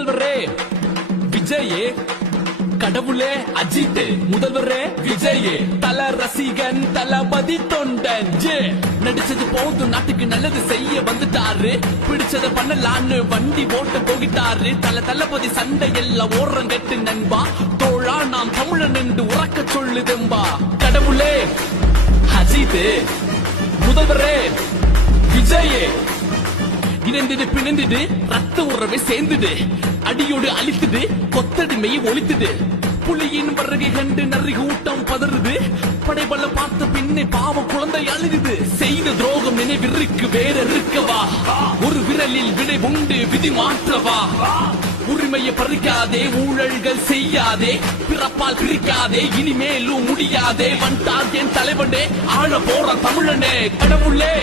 முதல்வரே விஜயே, கடவுளே அஜித், முதல்வரே விஜயே, தல ரசிகன் தளபதி தொண்டன், நடிச்சது போதும் நாட்டுக்கு நல்லது செய்ய வந்துட்டாரு, பிடிச்சத பண்ணலான்னு வண்டி ஓட்ட போகிட்டாரு, தளபதி சண்டை எல்லாம் ஓரம் கெட்டு நண்பா, தோழா நாம் தமிழன் என்று உறக்க சொல்லுதெம்பா. கடவுளே அஜித், முதல்வரே விஜயே, இணைந்தது பிணைந்தது ரத்த உறவை சேர்ந்தது, அடியோடு அழித்தது கொத்தடிமையை ஒழித்தது, புலியின் வருகை கண்டு நரி கூட்டம் பதறுது, படைபல பார்த்த பின்னே பாவ குழந்தை அழுகுது, செய்த துரோகம் நினைவிற்கு வேற இருக்கவா, ஒரு விரலில் விடை உண்டு விதி மாற்றவா, உரிமையை பறிக்காதே ஊழல்கள் செய்யாதே, பிறப்பால் பிரிக்காதே இனிமேலும் முடியாதே, வந்தார் என் தலைவனே ஆழ போற தமிழனே. கடவுளே